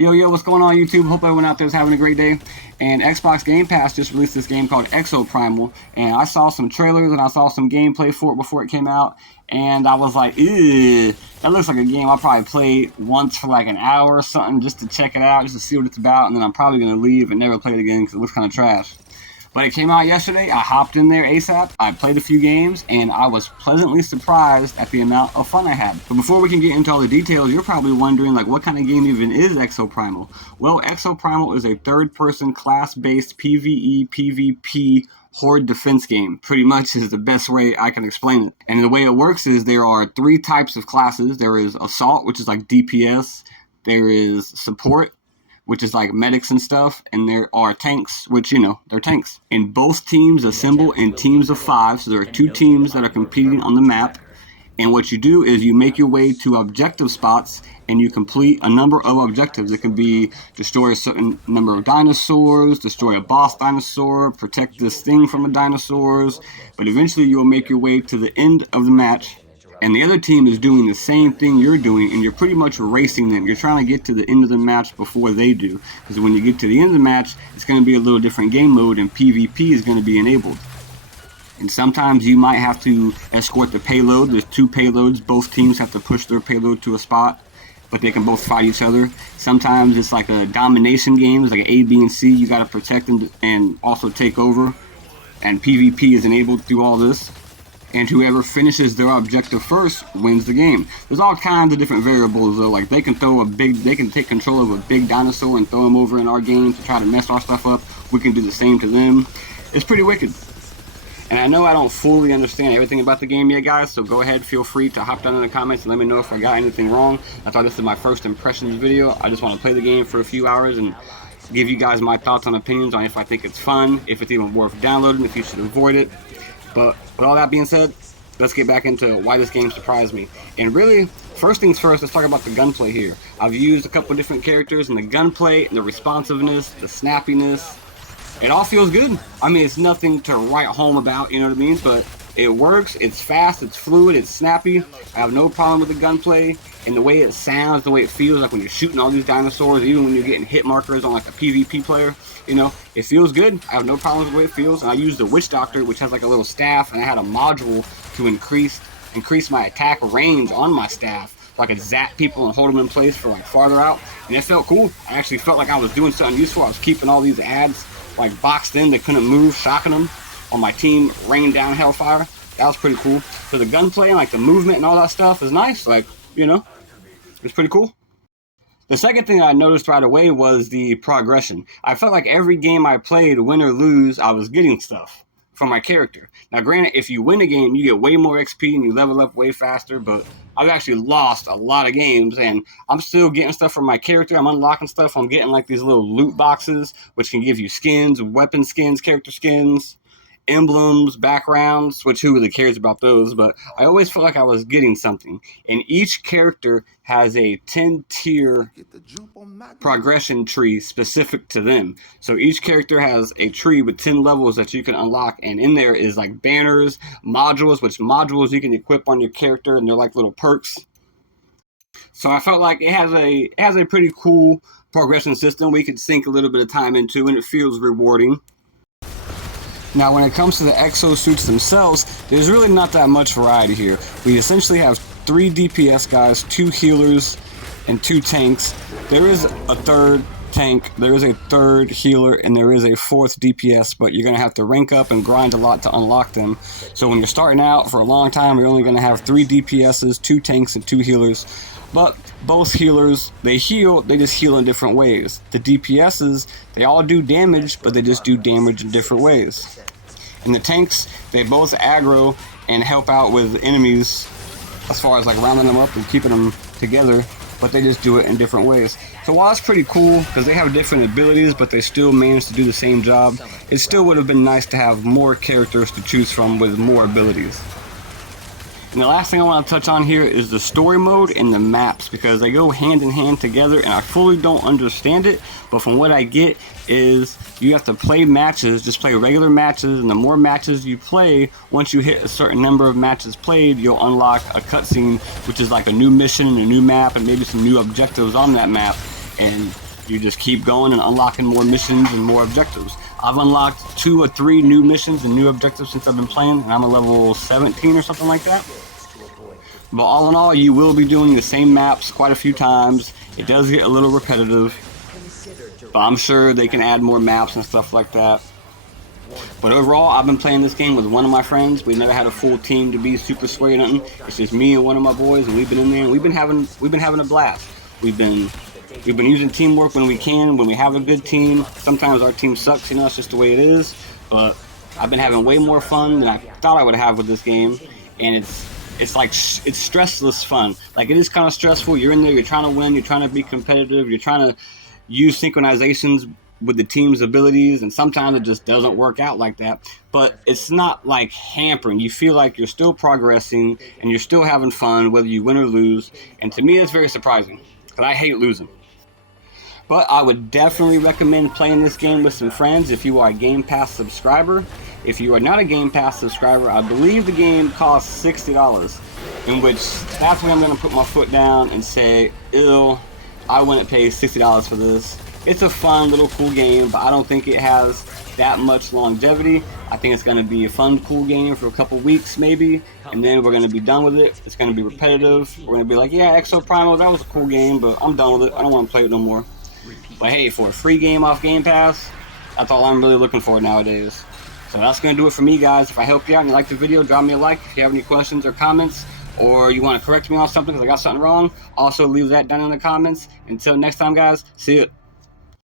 Yo, what's going on YouTube? Hope everyone out there is having a great day. And Xbox Game Pass just released this game called ExoPrimal. And I saw some trailers and I saw some gameplay for it before it came out. And I was like, ew, that looks like a game I'll probably play once for like an hour or something just to check it out, just to see what it's about. And then I'm probably going to leave and never play it again because it looks kind of trash. But it came out yesterday. I hopped in there ASAP. I played a few games, and I was pleasantly surprised at the amount of fun I had. But before we can get into all the details, you're probably wondering, like, what kind of game even is ExoPrimal? Well, ExoPrimal is a third-person, class-based PvE, PvP horde defense game. Pretty much is the best way I can explain it. And the way it works is there are three types of classes. There is Assault, which is like DPS. There is Support, which is like medics and stuff, and there are tanks, which, they're tanks. And both teams assemble in teams of 5, so there are 2 teams that are competing on the map. And what you do is you make your way to objective spots, and you complete a number of objectives. It can be destroy a certain number of dinosaurs, destroy a boss dinosaur, protect this thing from the dinosaurs, but eventually you'll make your way to the end of the match. And the other team is doing the same thing you're doing, and you're pretty much racing them. You're trying to get to the end of the match before they do. Because when you get to the end of the match, it's going to be a little different game mode, and PvP is going to be enabled. And sometimes you might have to escort the payload. There's 2 payloads. Both teams have to push their payload to a spot, but they can both fight each other. Sometimes it's like a domination game. It's like A, B, and C. You got to protect them and also take over. And PvP is enabled through all this. And whoever finishes their objective first wins the game. There's all kinds of different variables though. Like they can take control of a big dinosaur and throw him over in our game to try to mess our stuff up. We can do the same to them. It's pretty wicked. And I know I don't fully understand everything about the game yet, guys, so go ahead, feel free to hop down in the comments and let me know if I got anything wrong. I thought this is my first impressions video. I just want to play the game for a few hours and give you guys my thoughts and opinions on if I think it's fun, if it's even worth downloading, if you should avoid it. But with all that being said, let's get back into why this game surprised me. And really, first things first, let's talk about the gunplay here. I've used a couple different characters, and the gunplay, the responsiveness, the snappiness, it all feels good. I mean, it's nothing to write home about, you know what I mean? But it works, it's fast, it's fluid, it's snappy. I have no problem with the gunplay, and the way it sounds, the way it feels, like when you're shooting all these dinosaurs, even when you're getting hit markers on like a PvP player, it feels good. I have no problem with the way it feels. And I used the Witch Doctor, which has like a little staff, and I had a module to increase my attack range on my staff, so I could zap people and hold them in place for like farther out, and it felt cool. I actually felt like I was doing something useful. I was keeping all these ads like boxed in, they couldn't move, shocking them on my team, raining down hellfire. That was pretty cool. So the gunplay and like the movement and all that stuff is nice. Like, it's pretty cool. The second thing I noticed right away was the progression. I felt like every game I played, win or lose, I was getting stuff from my character. Now granted, if you win a game, you get way more XP and you level up way faster, but I've actually lost a lot of games and I'm still getting stuff from my character. I'm unlocking stuff. I'm getting like these little loot boxes, which can give you skins, weapon skins, character skins, emblems, backgrounds, which who really cares about those, but I always felt like I was getting something. And each character has a 10-tier progression tree specific to them. So each character has a tree with 10 levels that you can unlock, and in there is like banners, modules, which modules you can equip on your character, and they're like little perks. So I felt like it has a pretty cool progression system we could sink a little bit of time into, and it feels rewarding. Now, when it comes to the exosuits themselves, there's really not that much variety here. We essentially have 3 DPS guys, 2 healers, and 2 tanks. There is a third tank, there is a third healer, and there is a 4th DPS, but you're going to have to rank up and grind a lot to unlock them. So when you're starting out for a long time, you're only going to have 3 DPSs, 2 tanks, and 2 healers. But both healers, they just heal in different ways. The DPSs, they all do damage, but they just do damage in different ways. And the tanks, they both aggro and help out with enemies as far as like rounding them up and keeping them together, but they just do it in different ways. So while it's pretty cool, because they have different abilities, but they still manage to do the same job, it still would have been nice to have more characters to choose from with more abilities. And the last thing I want to touch on here is the story mode and the maps, because they go hand in hand together, and I fully don't understand it, but from what I get is you have to play matches, just play regular matches, and the more matches you play, once you hit a certain number of matches played, you'll unlock a cutscene, which is like a new mission and a new map and maybe some new objectives on that map. And you just keep going and unlocking more missions and more objectives. I've unlocked 2 or 3 new missions and new objectives since I've been playing, and I'm a level 17 or something like that. But all in all, you will be doing the same maps quite a few times. It does get a little repetitive, but I'm sure they can add more maps and stuff like that. But overall, I've been playing this game with one of my friends. We've never had a full team to be super sway or nothing. It's just me and one of my boys, and we've been in there and we've been having a blast. We've been using teamwork when we can, when we have a good team. Sometimes our team sucks, you know, it's just the way it is. But I've been having way more fun than I thought I would have with this game, and it's like it's stressless fun. Like, it is kind of stressful. You're in there, you're trying to win, you're trying to be competitive, you're trying to use synchronizations with the team's abilities, and sometimes it just doesn't work out like that. But it's not like hampering. You feel like you're still progressing and you're still having fun whether you win or lose. And to me, it's very surprising because I hate losing. But I would definitely recommend playing this game with some friends if you are a Game Pass subscriber. If you are not a Game Pass subscriber, I believe the game costs $60, in which that's when I'm going to put my foot down and say, ew, I wouldn't pay $60 for this. It's a fun little cool game, but I don't think it has that much longevity. I think it's going to be a fun, cool game for a couple weeks maybe, and then we're going to be done with it. It's going to be repetitive. We're going to be like, yeah, ExoPrimal, that was a cool game, but I'm done with it. I don't want to play it no more. But hey, for a free game off Game Pass, that's all I'm really looking for nowadays. So that's going to do it for me, guys. If I helped you out and you liked the video, drop me a like. If you have any questions or comments, or you want to correct me on something because I got something wrong, also leave that down in the comments. Until next time, guys, see ya.